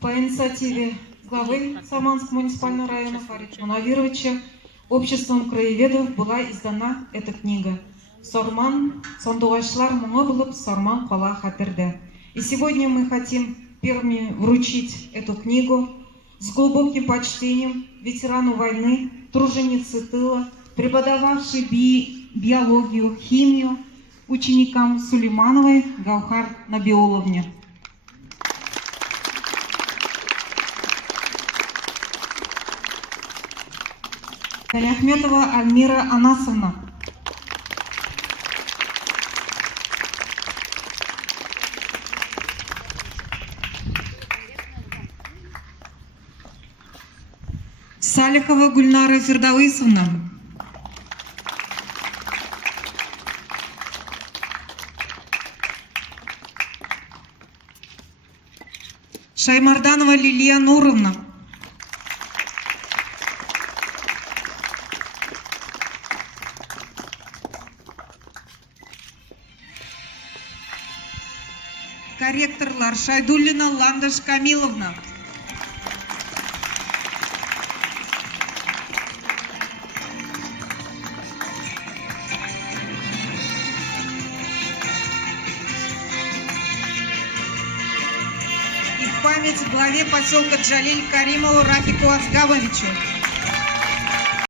По инициативе главы Саманского муниципального района Фарита Мунавировича обществом краеведов была издана эта книга «Сорман, сандугачлар мұңы болып, Сорман қала хатырда». И сегодня мы хотим первыми вручить эту книгу с глубоким почтением ветерану войны, труженице тыла, преподававшей биологию, химию, ученикам Сулеймановой Гаухар Набиоловне. Каляхметова Альмира Анасовна. Салихова Гульнара Фердауисовна. Шаймарданова Лилия Нуровна. Корректорлар Шайдуллина Ландыш Камиловна. И в память главе поселка Джалиль Каримову Рафику Асгабовичу.